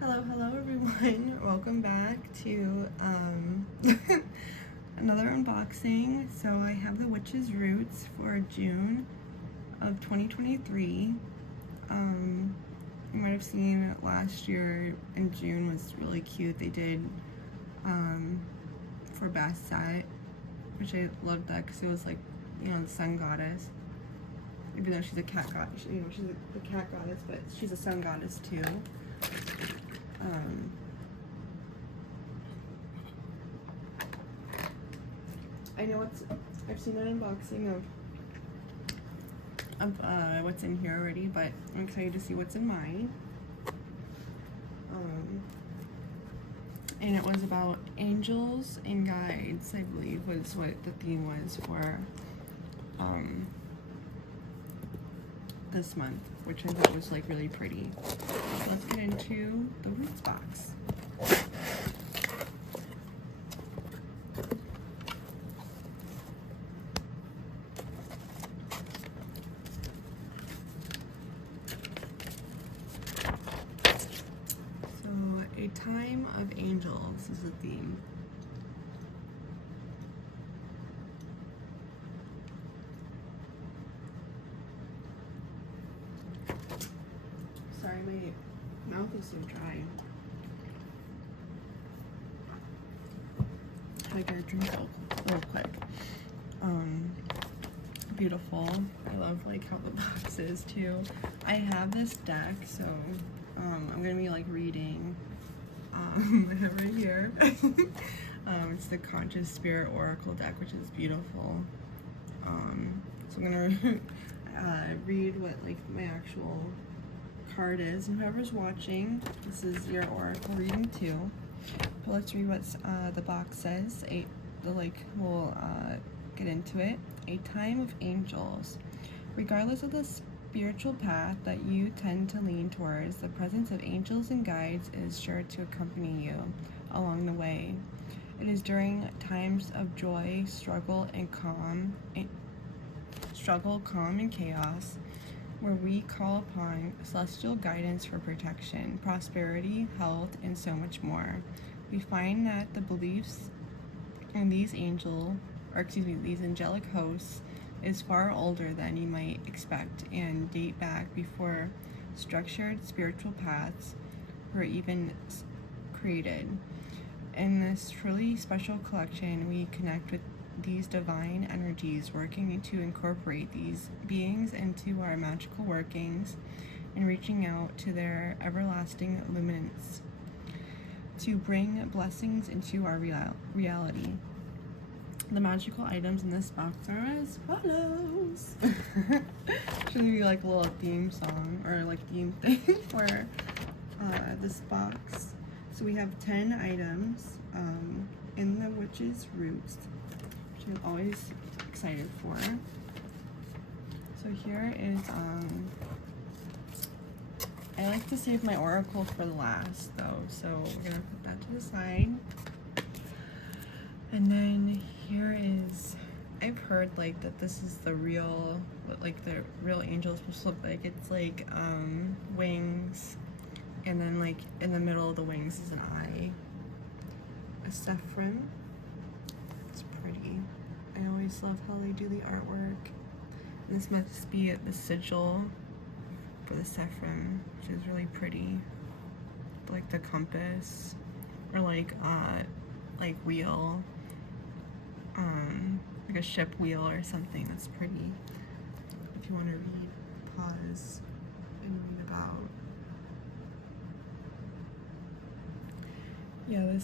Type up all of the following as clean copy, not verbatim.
Hello everyone. Welcome back to another unboxing. So I have the Witch's Roots for June of 2023. You might have seen last year in June was really cute. They did for Bastet, which I loved that because it was like, you know, the sun goddess. Even though she's a cat goddess, you know, she's a cat goddess, but she's a sun goddess too. I know I've seen an unboxing of what's in here already, but I'm excited to see what's in mine. And it was about angels and guides, I believe, was what the theme was for this month, which I thought was like really pretty. So let's get into the Roots box. So, a time of angels is the theme. Sorry, my mouth is so dry. I gotta drink real quick. Beautiful. I love like how the box is too. I have this deck, so I'm gonna be like reading. I have right here. It's the Conscious Spirit Oracle deck, which is beautiful. So I'm gonna read what like my actual card is, and whoever's watching, this is your oracle reading too. But let's read what the box says. We'll get into it. A time of angels. Regardless of the spiritual path that you tend to lean towards, the presence of angels and guides is sure to accompany you along the way. It is during times of joy, struggle, calm, and chaos, where we call upon celestial guidance for protection, prosperity, health, and so much more. We find that the beliefs in these angelic hosts is far older than you might expect and date back before structured spiritual paths were even created. In this truly special collection, we connect with these divine energies, working to incorporate these beings into our magical workings and reaching out to their everlasting luminance to bring blessings into our reality. The magical items in this box are as follows. Should be like a little theme song or like theme thing for this box. So we have 10 items in the Witch's Roots, which I'm always excited for. So here is I like to save my oracle for the last though, so we're gonna put that to the side. And then here is, I've heard like that this is the real, what like the real angel is supposed to look like. It's like wings, and then like in the middle of the wings is an eye. A Sephrim. It's pretty. I always love how they do the artwork. And this must be the sigil for the Sephrim, which is really pretty. Like the compass, or like wheel, like a ship wheel or something. That's pretty. If you want to read, pause and read about. Yeah,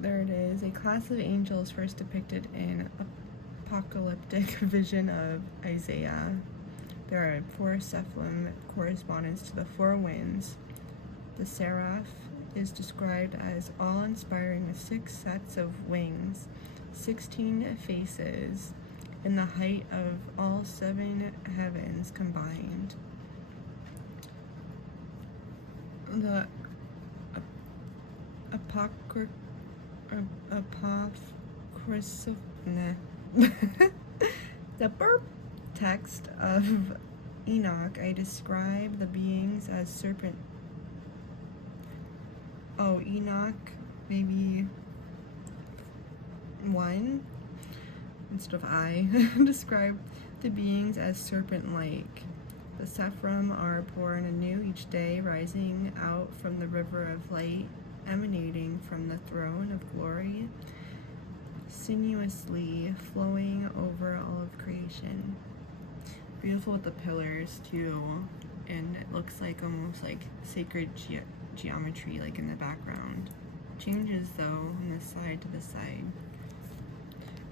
there it is. A class of angels first depicted in apocalyptic vision of Isaiah. There are 4 Sephrim correspondents to the 4 winds. The seraph is described as awe-inspiring with 6 sets of wings, 16 faces, and the height of all 7 heavens combined. The the burp text of Enoch, I describe the beings as Oh, Enoch, maybe 1 instead of I, describe the beings as serpent-like. The Sephirim are born anew each day, rising out from the river of light, emanating from the throne of glory, sinuously flowing over all of creation. Beautiful with the pillars too, and it looks like almost like sacred geometry like in the background. Changes though on the side to the side.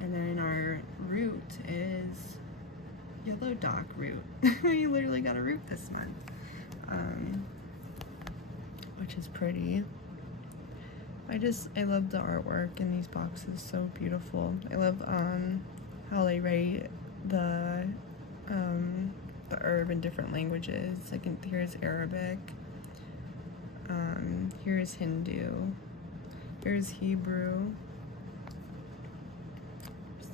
And then our root is yellow dock root. We literally got a root this month, which is pretty. I love the artwork in these boxes, so beautiful. I love how they write the herb in different languages. Like here's Arabic, here's Hindu, here's Hebrew,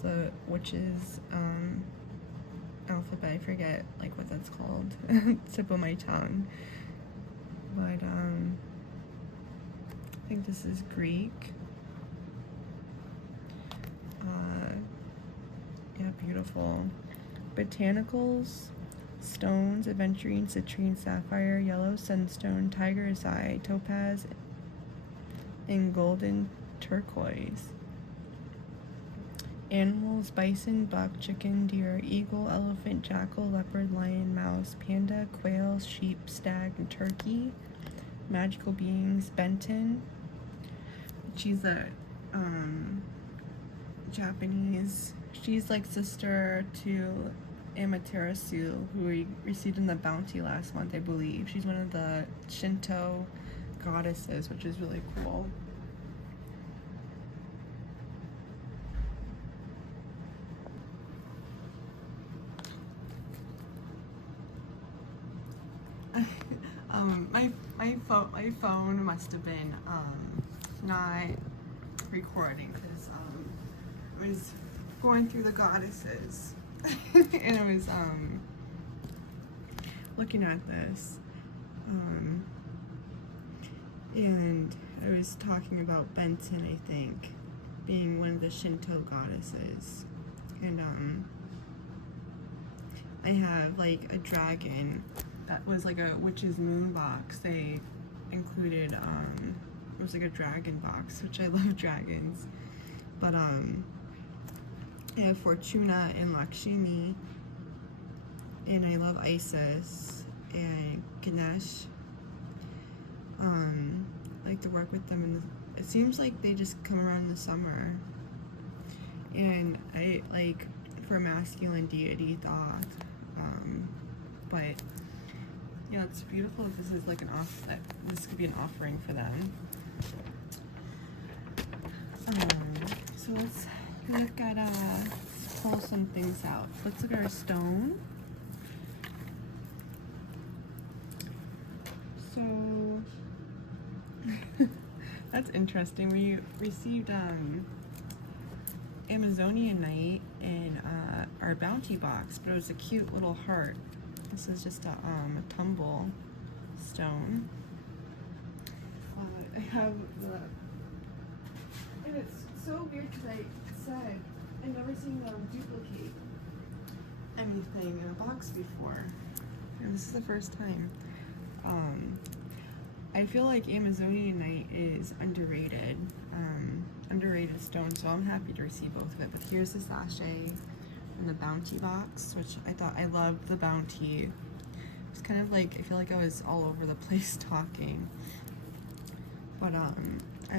the witch's alphabet. I forget like what that's called. Tip of my tongue. But I think this is Greek. Yeah, beautiful. Botanicals, stones, aventurine, citrine, sapphire, yellow sunstone, tiger's eye, topaz, and golden turquoise. Animals, bison, buck, chicken, deer, eagle, elephant, jackal, leopard, lion, mouse, panda, quail, sheep, stag, and turkey. Magical beings, Benton. She's a Japanese. She's like sister to Amaterasu, who we received in the bounty last month, I believe. She's one of the Shinto goddesses, which is really cool. My phone must have been not recording because I was going through the goddesses and I was looking at this and I was talking about Benton, I think, being one of the Shinto goddesses, and I have like a dragon that was like a witch's moon box. They included it was like a dragon box, which I love dragons. But I have Fortuna and Lakshmi, and I love Isis and Ganesh. I like to work with them, and it seems like they just come around in the summer. And I like for masculine deity thought, but yeah, it's beautiful. This is like this could be an offering for them. So let's look at let's pull some things out. Let's look at our stone. So that's interesting. We received Amazonite in our bounty box, but it was a cute little heart. This is just a tumble stone. I have and it's so weird because I said I've never seen them duplicate anything in a box before, and this is the first time. I feel like Amazonite is underrated, underrated stone, so I'm happy to receive both of it. But here's the sachet in the bounty box, which I loved the bounty. It's kind of like, I feel like I was all over the place talking, but I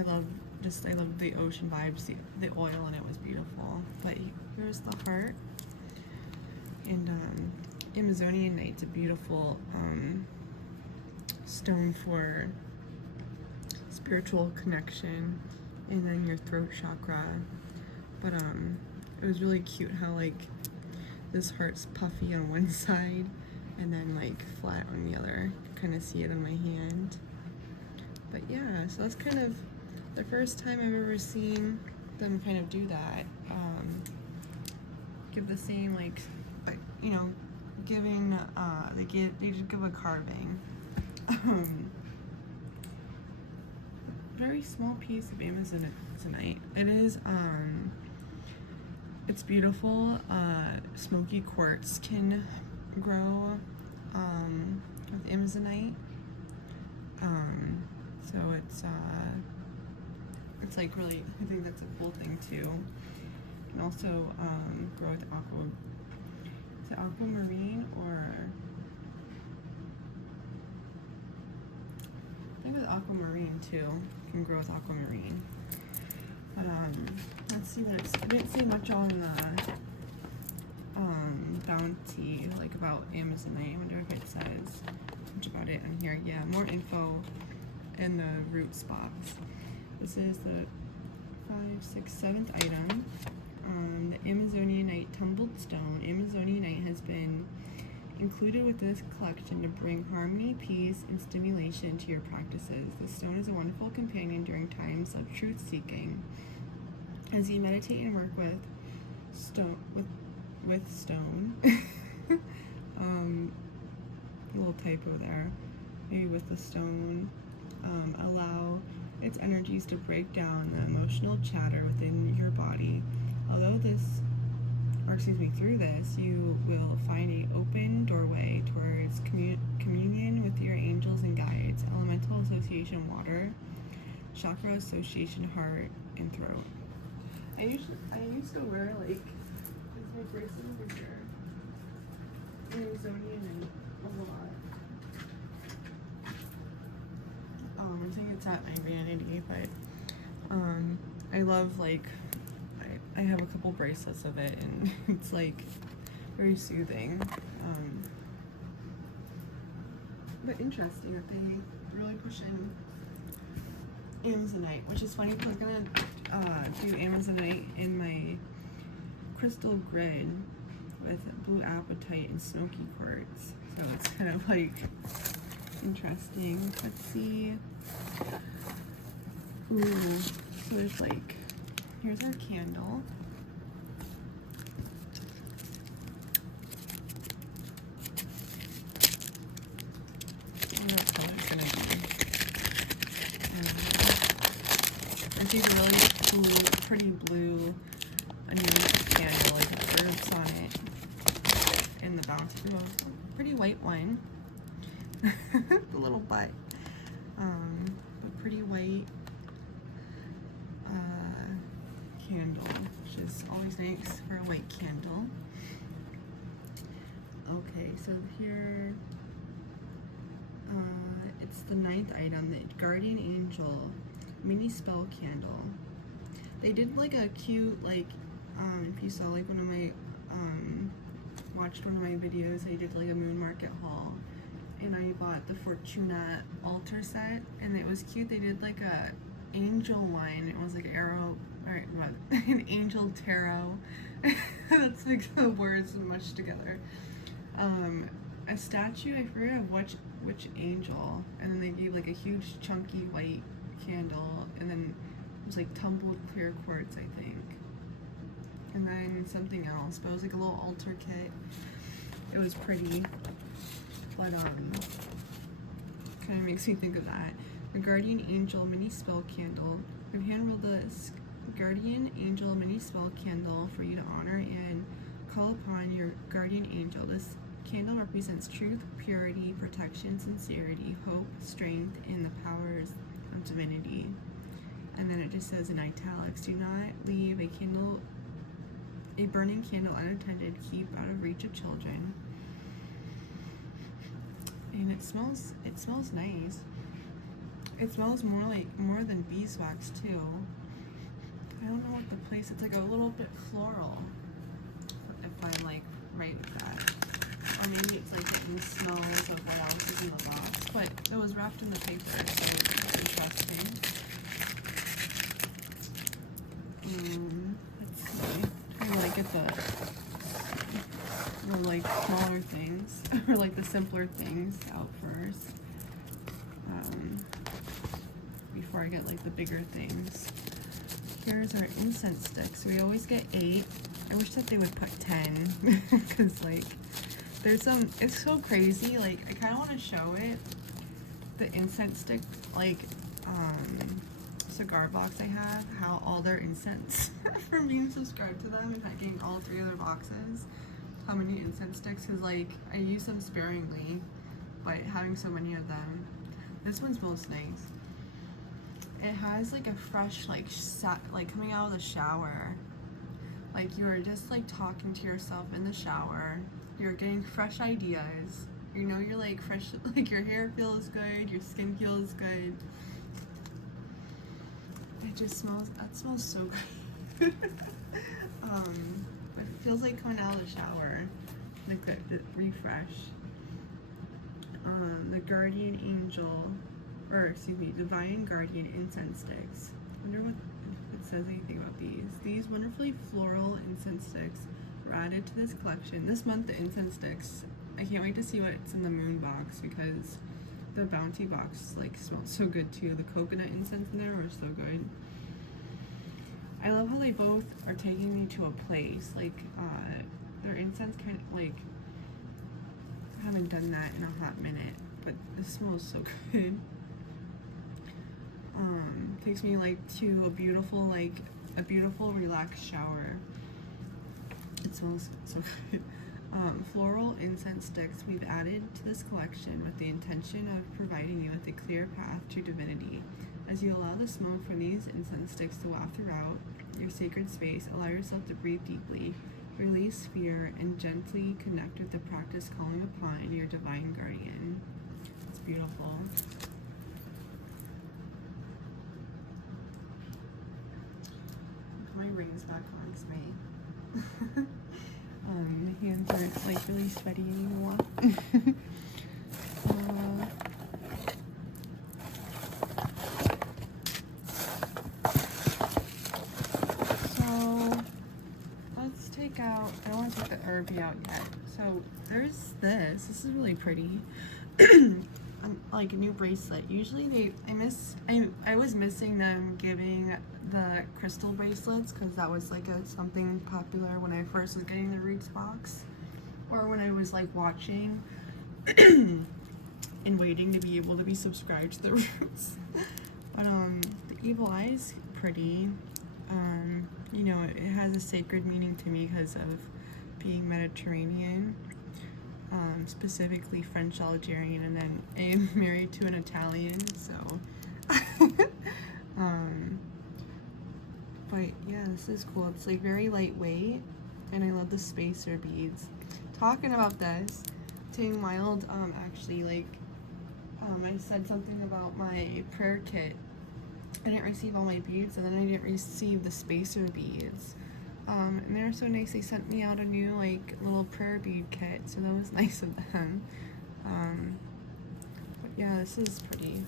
love the ocean vibes, the oil, and it was beautiful. But here's the heart, and Amazonite's a beautiful stone for spiritual connection, and then your throat chakra. But it was really cute how like this heart's puffy on one side and then like flat on the other. You kind of see it on my hand. But yeah, so that's kind of the first time I've ever seen them kind of do that. Give the same like, you know, giving they just give a carving. very small piece of Amazonite. It is, it's beautiful. Smoky quartz can grow with Amazonite. So it's like really, I think that's a cool thing too. Can also grow with is it aquamarine, or I think with aquamarine too. You can grow with aquamarine. But let's see what I didn't see much on the Bounty, like about Amazonite. I wonder if it says much about it on here. Yeah, more info in the roots box. This is the 5th, 6th, 7th item. The Amazonite tumbled stone. Amazonite has been included with this collection to bring harmony, peace, and stimulation to your practices. The stone is a wonderful companion during times of truth seeking. As you meditate and work with stone, a little typo there. Maybe with the stone, allow its energies to break down the emotional chatter within your body. Through this, you will find an open doorway towards communion with your angels and guides, elemental association water, chakra association heart and throat. I used to wear like my bracelet over here, Amazonian a lot. I think it's at my vanity, but I love, like, I have a couple bracelets of it, and it's like very soothing. But interesting that they really push in Amazonite, which is funny because I'm gonna do Amazonite in my crystal grid with blue apatite and smoky quartz. So it's kind of like interesting. Let's see. Ooh, so there's like, here's our candle. What color it's gonna be. It's these really blue, pretty blue, anemic candle with herbs on it. And the Bounty, pretty white one. The little butt. But pretty white candle, which is always nice for a white candle. Okay, so here it's the 9th item, the Guardian Angel mini spell candle. They did like a cute, like, if you saw like one of my watched one of my videos, they did like a moon market haul, and I bought the Fortuna altar set, and it was cute. They did like a angel line. It was like arrow, or what? An angel tarot. That's like the words much together. A statue, I forget which angel, and then they gave like a huge chunky white candle, and then it was like tumbled clear quartz, I think, and then something else, but it was like a little altar kit. It was pretty, but kind of makes me think of that. The Guardian Angel mini spell candle. I've hand-rolled this Guardian Angel mini spell candle for you to honor and call upon your guardian angel. This candle represents truth, purity, protection, sincerity, hope, strength, and the powers of divinity. And then it just says in italics, do not leave a burning candle unattended. Keep out of reach of children. And it smells nice. It smells more than beeswax too. I don't know what the place, it's like a little bit floral, if I'm like right with that. Or maybe it's like getting smells of what else is in the box. But it was wrapped in the paper, so it's interesting. Let's see. I want to get the like smaller things, or like the simpler things out first. Before I get like the bigger things. Here's our incense sticks. We always get 8. I wish that they would put 10, because like there's some, it's so crazy. Like I kind of want to show it, the incense stick, like cigar box I have, how all their incense from being subscribed to them and getting all 3 of their boxes, how many incense sticks, because like I use them sparingly, but having so many of them. This one smells nice. It has like a fresh like coming out of the shower, like you are just like talking to yourself in the shower. You're getting fresh ideas. You know, you're like fresh, like your hair feels good, your skin feels good. It just smells, that smells so good. It feels like coming out of the shower, like the refresh. The Guardian Angel, or excuse me, Divine Guardian Incense Sticks. I wonder what if it says anything about these. These wonderfully floral incense sticks were added to this collection. This month, the incense sticks, I can't wait to see what's in the moon box, because the bounty box like smells so good too. The coconut incense in there are so good. I love how they both are taking me to a place. Like their incense kind of like, I haven't done that in a hot minute, but this smells so good. Takes me like to a beautiful relaxed shower. It smells so good. Floral incense sticks we've added to this collection with the intention of providing you with a clear path to divinity. As you allow the smoke from these incense sticks to waft throughout your sacred space, allow yourself to breathe deeply, release fear, and gently connect with the practice calling upon your divine guardian. It's beautiful. Put my rings back on, it's May. My hands aren't like really sweaty anymore. So let's take out, I don't want to take the herb out yet. So there's this. This is really pretty. Like a new bracelet. Usually I was missing them giving the crystal bracelets, because that was like something popular when I first was getting the Roots box, or when I was like watching and waiting to be able to be subscribed to the Roots. But the Evil Eye's pretty. You know, it has a sacred meaning to me because of being Mediterranean. Specifically French Algerian, and then I'm married to an Italian, so but yeah, this is cool. It's like very lightweight, and I love the spacer beads. Talking about this, Ting Wild actually like I said something about my prayer kit. I didn't receive all my beads, and then I didn't receive the spacer beads. And they're so nice. They sent me out a new like little prayer bead kit, so that was nice of them. But yeah, this is pretty.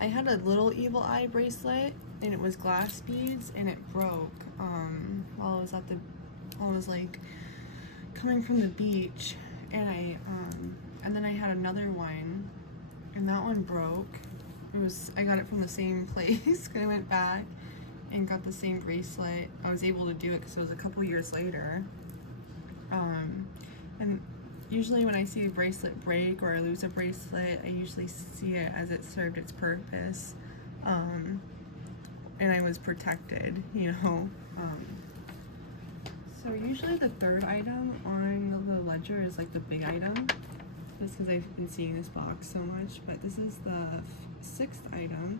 I had a little Evil Eye bracelet, and it was glass beads, and it broke while I was like coming from the beach, and and then I had another one, and that one broke. I got it from the same place. I went back and got the same bracelet. I was able to do it because it was a couple years later. And usually when I see a bracelet break or I lose a bracelet, I usually see it as it served its purpose. And I was protected, you know. So usually the third item on the ledger is like the big item, just because I've been seeing this box so much. But this is the sixth item.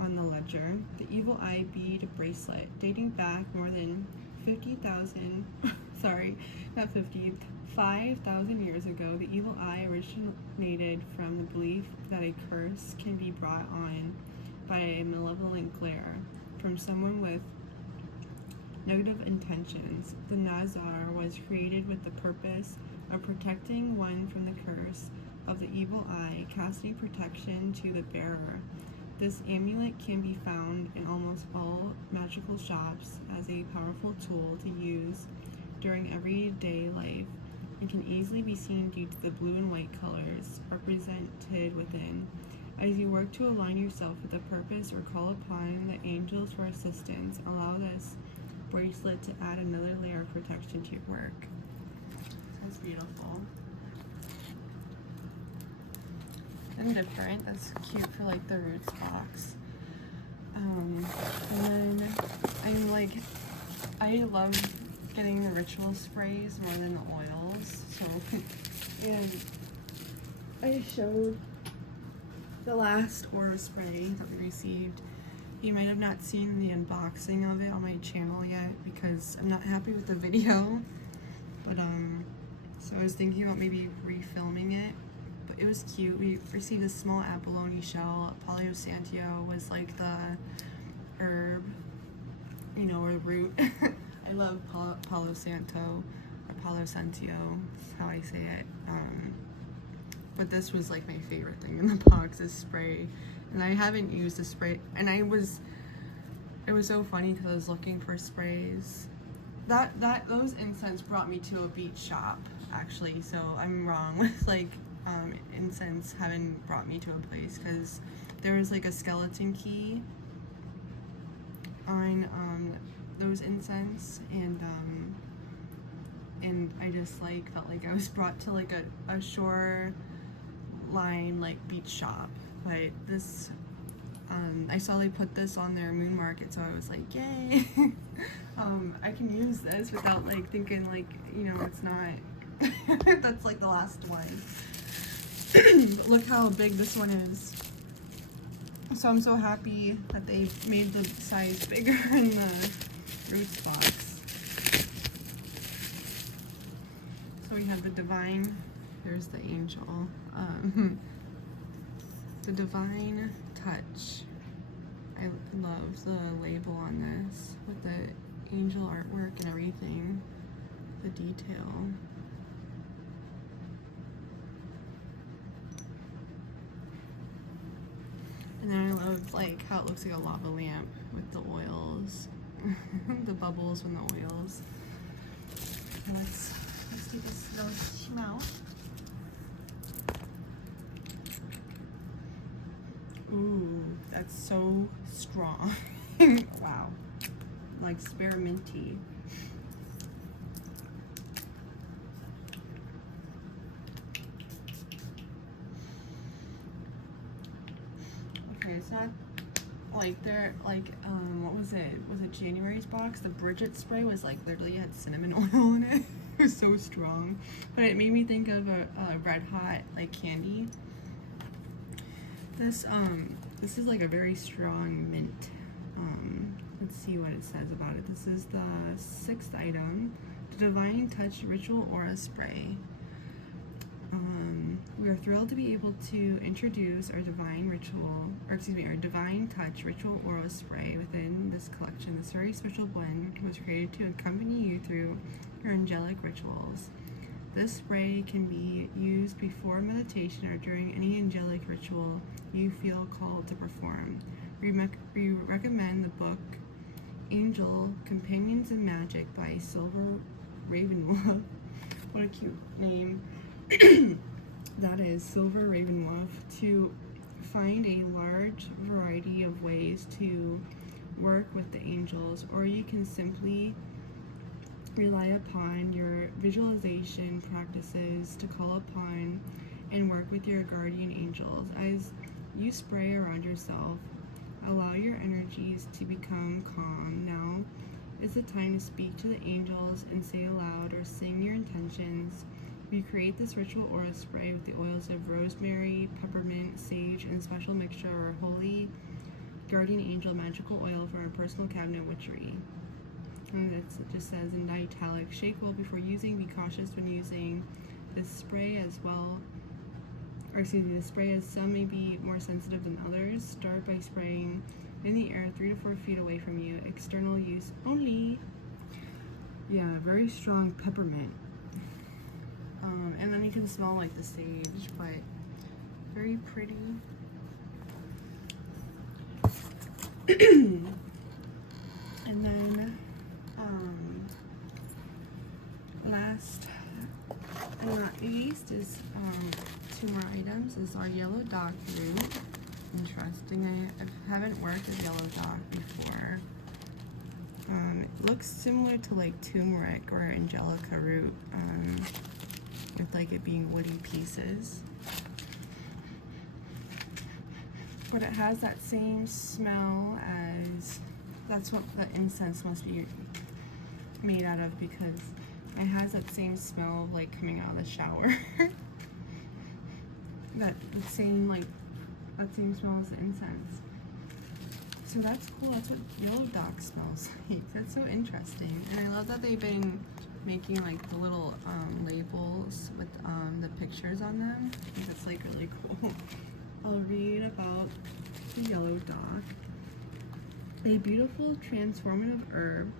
On the ledger, the Evil Eye bead bracelet, dating back more than 50,000, sorry, not 50, 5,000 years ago. The Evil Eye originated from the belief that a curse can be brought on by a malevolent glare from someone with negative intentions. The Nazar was created with the purpose of protecting one from the curse of the Evil Eye, casting protection to the bearer. This amulet can be found in almost all magical shops as a powerful tool to use during everyday life, and can easily be seen due to the blue and white colors represented within. As you work to align yourself with a purpose or call upon the angels for assistance, allow this bracelet to add another layer of protection to your work. That's beautiful. and different. That's cute for like the roots box. And then I'm like, I love getting the ritual sprays more than the oils. So, and I showed the last Aura spray that we received. You might have not seen the unboxing of it on my channel yet because I'm not happy with the video. But so I was thinking about maybe refilming it. But it was cute. We received a small abalone shell. Palo Santo was like the herb, you know, or root. I love Palo Santo, or Palo Santo, that's how I say it. But this was like my favorite thing in the box, is spray. And I haven't used the spray, and it was so funny because I was looking for sprays. Those incense brought me to a beach shop, actually, so I'm wrong with like incense haven't brought me to a place, because there was like a skeleton key on those incense, and I just like felt like I was brought to like a shoreline like beach shop. But this I saw they put this on their moon market, so I was like, yay. I can use this without like thinking like, you know, it's not that's like the last one. But look how big this one is. So I'm so happy that they made the size bigger in the roots box. So we have the divine, there's the angel, the divine touch. I love the label on this with the angel artwork and everything, the detail. And then I love like how it looks like a lava lamp with the oils, the bubbles from the oils. And let's take those smell. Ooh, that's so strong. Wow, like spearminty. Okay, it's not like they're like what was it? Was it January's box? The Bridget spray was like literally had cinnamon oil in it. It was so strong, but it made me think of a Red Hot like candy. This is like a very strong mint. Let's see what it says about it. This is the 6th item, the Divine Touch Ritual Aura Spray. We are thrilled to be able to introduce our Divine Touch Ritual Aura Spray within this collection. This very special blend was created to accompany you through your angelic rituals. This spray can be used before meditation or during any angelic ritual you feel called to perform. We recommend the book Angel Companions in Magic by Silver Ravenwolf. What a cute name. That is Silver Ravenwolf, to find a large variety of ways to work with the angels, or you can simply rely upon your visualization practices to call upon and work with your guardian angels. As you spray around yourself, allow your energies to become calm. Now is the time to speak to the angels and say aloud or sing your intentions. We create this ritual aura spray with the oils of rosemary, peppermint, sage, and a special mixture of our holy guardian angel magical oil for our personal cabinet witchery. And it just says in italic, shake well before using, be cautious when using this spray as well. Or excuse me, the spray, as some may be more sensitive than others. Start by spraying in the air 3 to 4 feet away from you. External use only. Yeah, very strong peppermint. And then you can smell like the sage, but very pretty. And then last and not least is 2 more items is our yellow dock root. Interesting. I haven't worked with yellow dock before. It looks similar to like turmeric or angelica root, with like it being woody pieces. but it has that same smell as, that's what the incense must be made out of, because it has that same smell of like coming out of the shower. that same smell as the incense. So that's cool. That's what Yellow Dock smells like. That's so interesting. And I love that they've been making like the little labels with the pictures on them. I think that's like really cool. I'll read about the Yellow Dock. A beautiful transformative herb,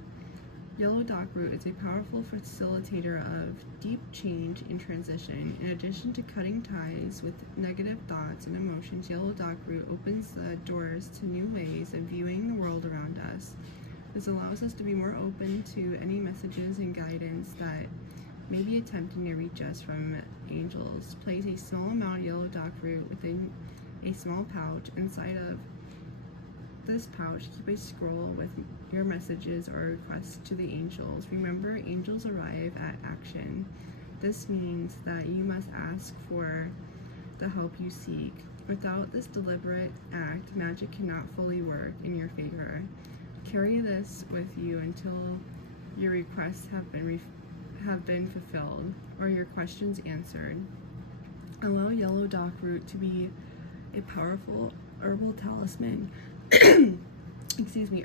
Yellow Dock root is a powerful facilitator of deep change and transition. In addition to cutting ties with negative thoughts and emotions, Yellow Dock root opens the doors to new ways of viewing the world around us. This allows us to be more open to any messages and guidance that may be attempting to reach us from angels. Place a small amount of Yellow Dock root within a small pouch. Inside of this pouch, keep a scroll with your messages or requests to the angels. Remember, angels arrive at action. This means that you must ask for the help you seek. Without this deliberate act, magic cannot fully work in your favor. Carry this with you until your requests have been fulfilled or your questions answered. Allow Yellow Dock root to be a powerful herbal talisman.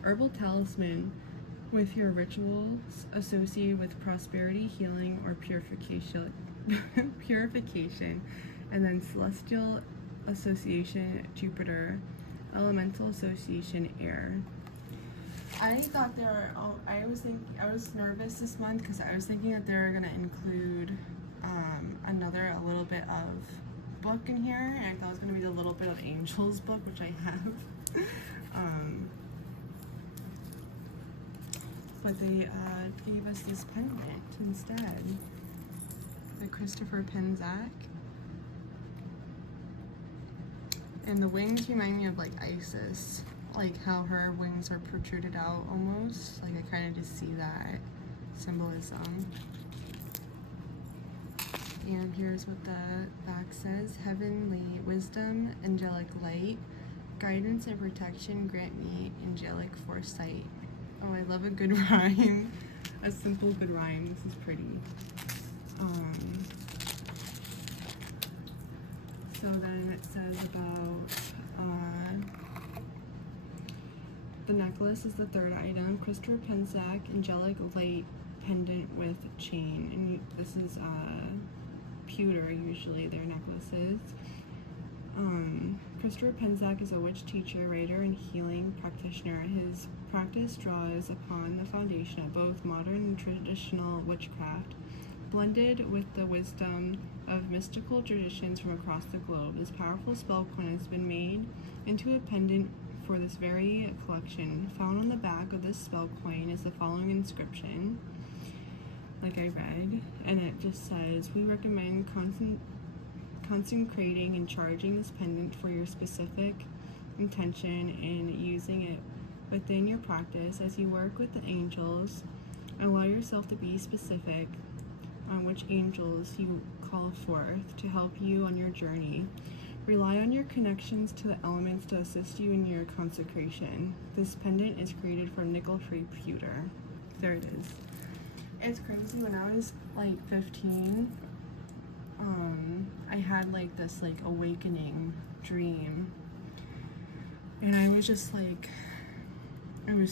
Herbal talisman with your rituals associated with prosperity, healing, or purification. And then celestial association, Jupiter. Elemental association, air. I thought I was nervous this month because I was thinking that they're gonna include a little bit of book in here, and I thought it was gonna be the Little Bit of Angels book, which I have. But they gave us this pendant instead. The Christopher Penczak. And the wings remind me of like Isis. Like how her wings are protruded out almost. Like I kind of just see that symbolism. And here's what the back says. Heavenly wisdom, angelic light, guidance and protection grant me angelic foresight. Oh, I love a good rhyme. A simple good rhyme. This is pretty. So then it says about the necklace is the third item. Christopher Penczak angelic light pendant with chain. And this is pewter, usually their necklaces. Christopher Penczak is a witch teacher, writer, and healing practitioner. His practice draws upon the foundation of both modern and traditional witchcraft, blended with the wisdom of mystical traditions from across the globe. This powerful spell coin has been made into a pendant for this very collection. Found on the back of this spell coin is the following inscription, like I read, and it just says, "We recommend consecrating and charging this pendant for your specific intention and using it within your practice as you work with the angels. Allow yourself to be specific on which angels you call forth to help you on your journey. Rely on your connections to the elements to assist you in your consecration. This pendant is created from nickel-free pewter." There it is. It's crazy. When I was like 15, I had like this like awakening dream, and I was just like, it was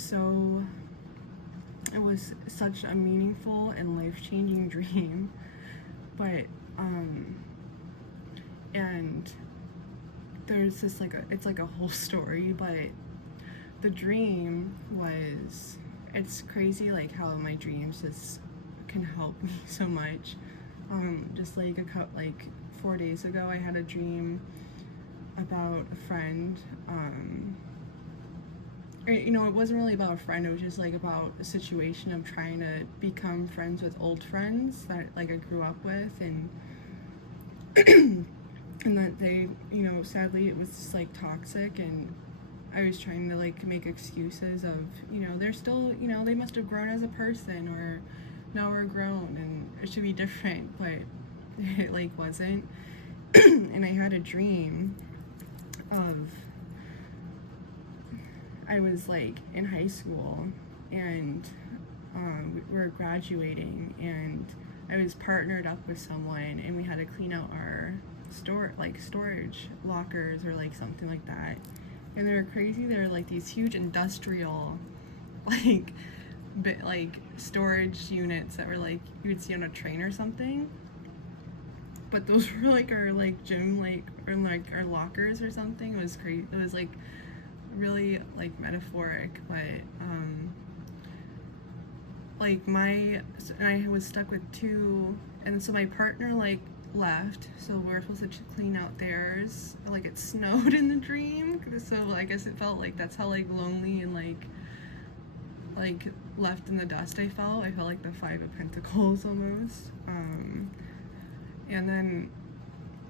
such a meaningful and life-changing dream. But and there's this like it's like a whole story, but the dream was, it's crazy like how my dreams just can help me so much. Just like 4 days ago, I had a dream about a friend. It wasn't really about a friend, it was just like about a situation of trying to become friends with old friends that like I grew up with, and and that they, sadly it was just like toxic, and I was trying to like make excuses of, they're still, they must have grown as a person, or now we're grown and it should be different, but it like wasn't. And I had a dream of I was like in high school, and we were graduating, and I was partnered up with someone, and we had to clean out our storage lockers or like something like that. And they were crazy. They were like these huge industrial like storage units that were like you would see on a train or something. But those were like our like gym or like our lockers or something. It was crazy. It was like really like metaphoric, but and I was stuck with two, and so my partner like left, so we were supposed to clean out theirs. Like it snowed in the dream, so I guess it felt like that's how like lonely and like left in the dust I felt. I felt like the Five of Pentacles almost. And then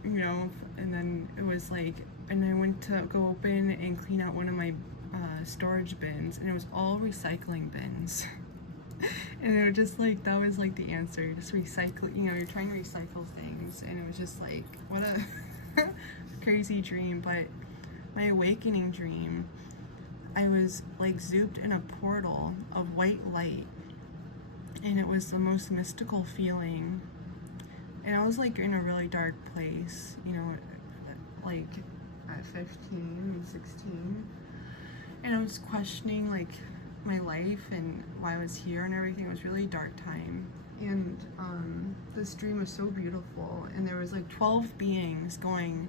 and then it was like, and I went to go open and clean out one of my storage bins, and it was all recycling bins. And it was just like, that was like the answer, just recycle, you're trying to recycle things, and it was just like, what a crazy dream. But my awakening dream, I was like zooped in a portal of white light, and it was the most mystical feeling. And I was like in a really dark place, like at 15 and 16. And I was questioning like my life and why I was here and everything. It was really dark time. And this dream was so beautiful. And there was like 12 beings going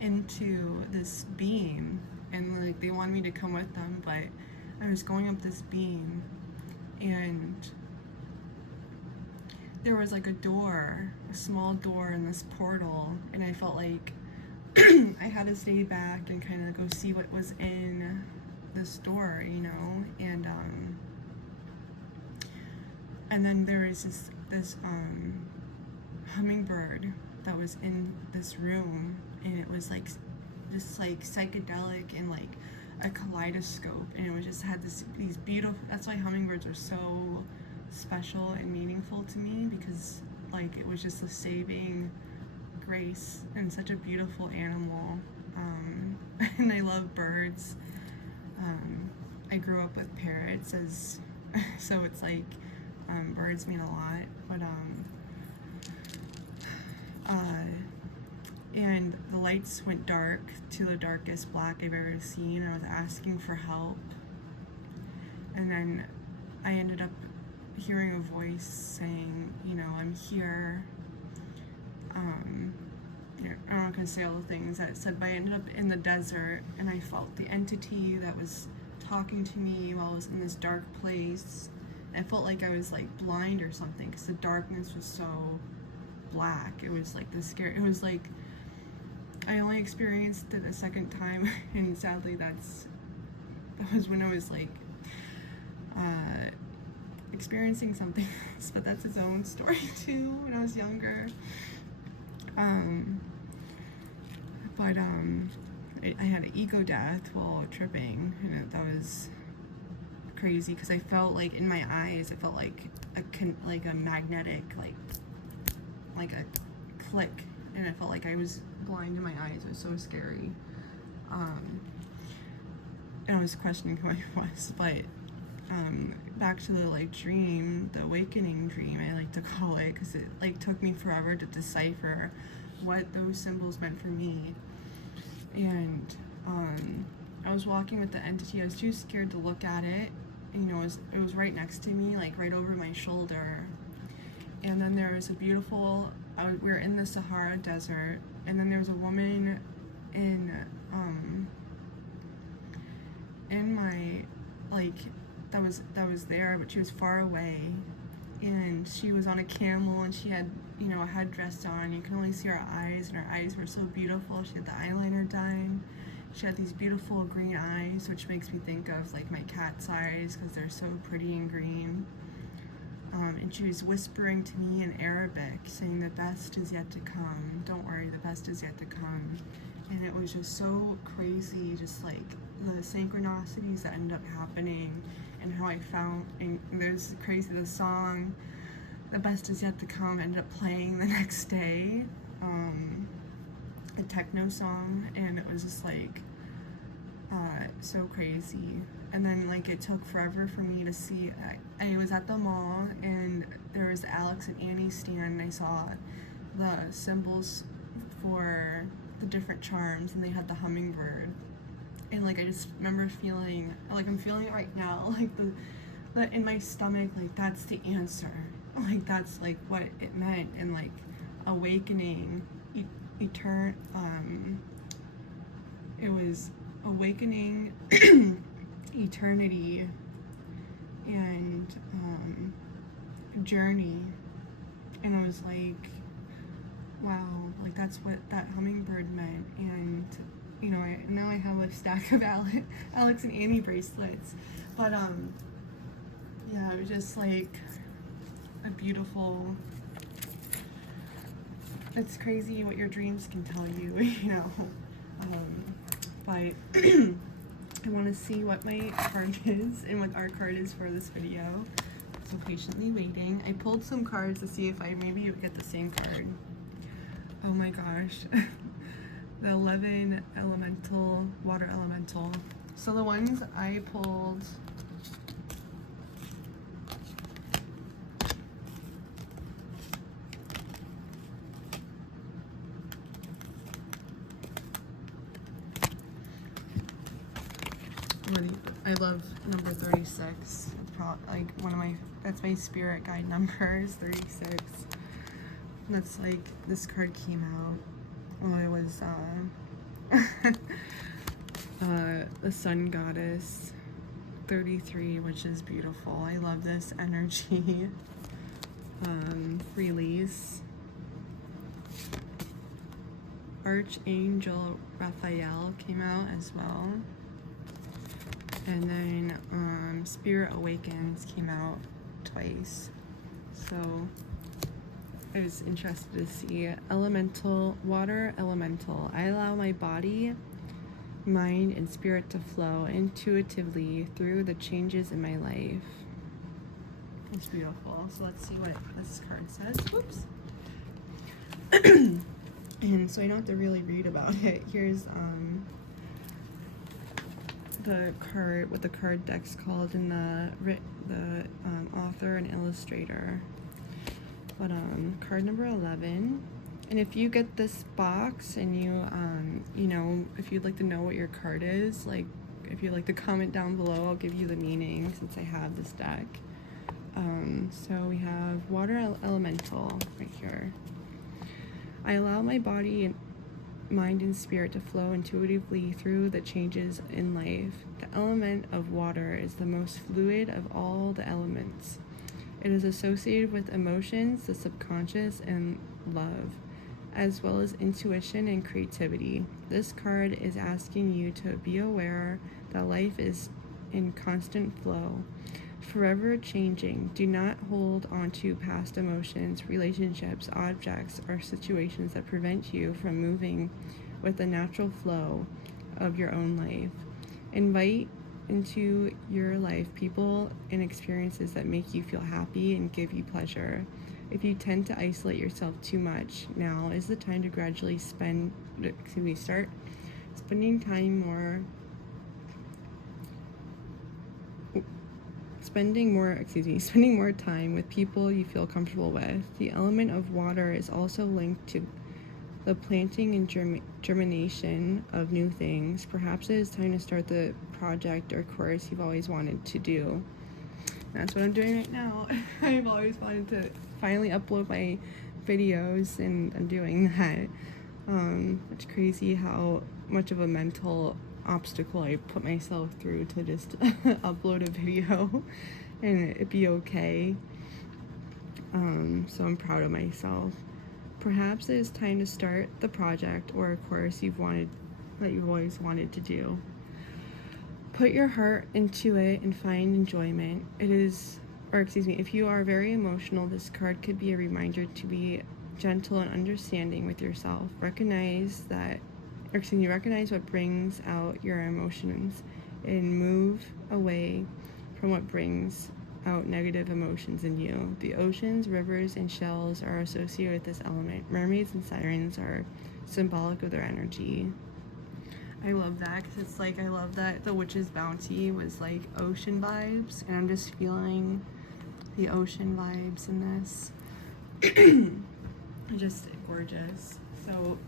into this beam. And like they wanted me to come with them, but I was going up this beam. And there was like a small door in this portal, and I felt like I had to stay back and kind of go see what was in this door, and then there was this hummingbird that was in this room, and it was like just like psychedelic and like a kaleidoscope, and it was just had these beautiful. That's why hummingbirds are so special and meaningful to me, because like it was just a saving grace and such a beautiful animal. And I love birds. I grew up with parrots, so it's like birds mean a lot. But and the lights went dark to the darkest black I've ever seen. I was asking for help, and then I ended up hearing a voice saying, I'm here. I'm not gonna say all the things that it said, but I ended up in the desert, and I felt the entity that was talking to me while I was in this dark place. I felt like I was like blind or something, because the darkness was so black. It was like the scary. It was like I only experienced it a second time, and sadly that was when I was like experiencing something else, but that's his own story too, when I was younger. But I had an ego death while tripping, and that was crazy, because I felt like in my eyes, it felt like a magnetic, like a click, and it felt like I was blind in my eyes. It was so scary. And I was questioning who I was, but back to the like dream, the awakening dream, I like to call it, because it like took me forever to decipher what those symbols meant for me. And I was walking with the entity. I was too scared to look at it. It was right next to me, like right over my shoulder. And then there was a beautiful, we were in the Sahara Desert, and then there was a woman in my, like, that was there, but she was far away, and she was on a camel, and she had, a headdress on. You can only see her eyes, and her eyes were so beautiful. She had the eyeliner done. She had these beautiful green eyes, which makes me think of like my cat's eyes, because they're so pretty and green. And she was whispering to me in Arabic, saying, "The best is yet to come. Don't worry, the best is yet to come." And it was just so crazy, just like the synchronicities that ended up happening, and how I found, and there's crazy, the song, "The Best Is Yet to Come," ended up playing the next day, a techno song, and it was just like, So crazy. And then like it took forever for me to see. I was at the mall and there was Alex and Annie stand, and I saw the symbols for the different charms, and they had the hummingbird. And like I just remember feeling like I'm feeling it right now, like the in my stomach, like that's the answer. Like that's like what it meant, and like awakening, it was awakening, eternity, and journey. And I was like, wow, like that's what that hummingbird meant. And you know, now I have a stack of Alex and Annie bracelets. But yeah, it was just like a beautiful. It's crazy what your dreams can tell you, you know. But I want to see what my card is and what our card is for this video. So patiently waiting. I pulled some cards to see if I maybe get the same card. Oh my gosh. The 11 elemental, water elemental. So the ones I pulled, I love number 36. It's probably like one of my, that's my spirit guide number is 36. And that's like, this card came out. Oh, it was the sun goddess 33, which is beautiful. I love this energy. Release. Archangel Raphael came out as well. And then Spirit Awakens came out twice. So I was interested to see. Elemental, water elemental. I allow my body, mind, and spirit to flow intuitively through the changes in my life. It's beautiful. So let's see what this card says. Whoops. And so I don't have to really read about it. Here's the card, what the card deck's called, and the author and illustrator. But card number 11. And if you get this box and you know, if you'd like to know what your card is, like if you'd like to comment down below, I'll give you the meaning since I have this deck. So we have water elemental right here. I allow my body and mind and spirit to flow intuitively through the changes in life. The element of water is the most fluid of all the elements. It is associated with emotions, the subconscious, and love, as well as intuition and creativity. This card is asking you to be aware that life is in constant flow, forever changing. Do not hold on to past emotions, relationships, objects, or situations that prevent you from moving with the natural flow of your own life. Invite into your life people and experiences that make you feel happy and give you pleasure. If you tend to isolate yourself too much, now is the time to gradually start spending more time with people you feel comfortable with. The element of water is also linked to the planting and germination of new things. Perhaps it is time to start the project or course you've always wanted to do. That's what I'm doing right now. I've always wanted to finally upload my videos, and I'm doing that. It's crazy how much of a mental obstacle I put myself through to just upload a video and it'd be okay. So I'm proud of myself. Perhaps it is time to start the project or a course you've always wanted to do. Put your heart into it and find enjoyment. If you are very emotional, this card could be a reminder to be gentle and understanding with yourself. Recognize what brings out your emotions and move away from what brings out negative emotions in you. The oceans, rivers, and shells are associated with this element. Mermaids and sirens are symbolic of their energy. I love that because it's like I love that the Witch's Bounty was like ocean vibes, and I'm just feeling the ocean vibes in this. Just gorgeous. So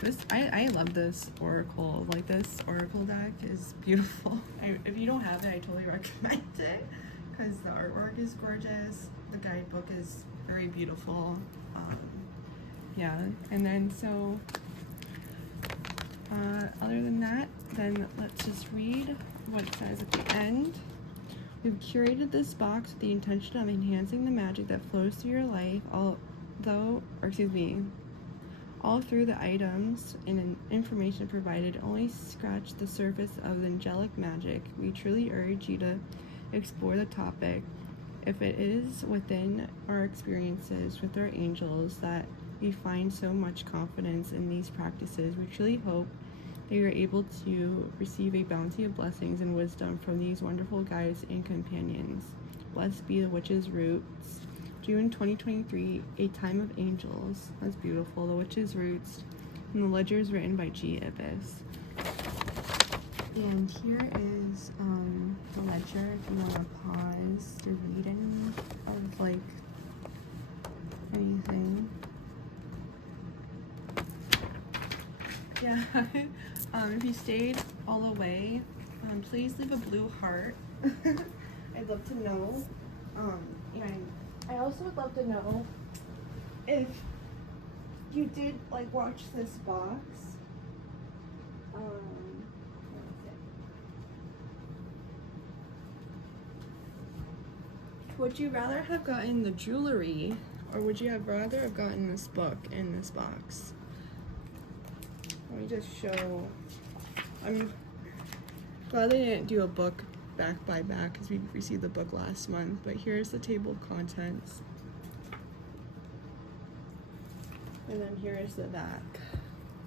this I love this oracle. Like this oracle deck is beautiful. If you don't have it, I totally recommend it because the artwork is gorgeous. The guidebook is very beautiful. Yeah, and then so other than that, then let's just read what it says at the end. We've curated this box with the intention of enhancing the magic that flows through your life, all through the items and information provided only scratch the surface of the angelic magic. We truly urge you to explore the topic if it is within our experiences with our angels that we find so much confidence in these practices. We truly hope that you're able to receive a bounty of blessings and wisdom from these wonderful guides and companions. Blessed be the Witch's Roots. June 2023, A Time of Angels. That's beautiful. The Witch's Roots. And the ledger is written by G. Ibis. And here is the ledger if you want to pause the reading of like anything. Yeah. If you stayed all the way, please leave a blue heart. I'd love to know. And I also would love to know if you did like watch this box. What is it? Would you rather have gotten the jewelry, or would you have rather have gotten this book in this box? Let me just show. I'm glad they didn't do a book back by back because we received the book last month, but here's the table of contents. And then here is the back.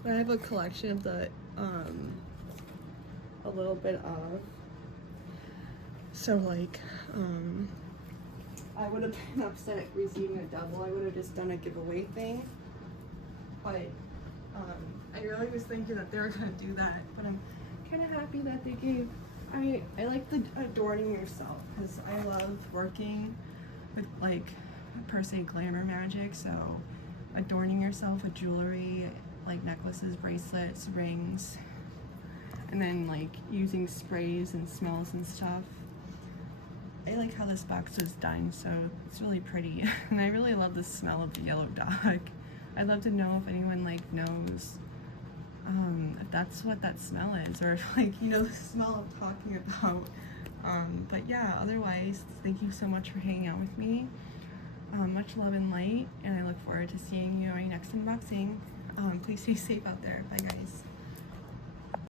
I have a collection of the, a little bit of. So like, I would have been upset at receiving a double. I would have just done a giveaway thing. But I really was thinking that they were gonna do that, but I'm kind of happy that they gave. I like the adorning yourself because I love working with like per se glamour magic. So adorning yourself with jewelry, like necklaces, bracelets, rings, and then like using sprays and smells and stuff. I like how this box was done, so it's really pretty. And I really love the smell of the yellow dog. I'd love to know if anyone like knows if that's what that smell is, or if like you know the smell I'm talking about. But yeah, otherwise, thank you so much for hanging out with me. Much love and light, and I look forward to seeing you on my next unboxing. Please stay safe out there. Bye guys.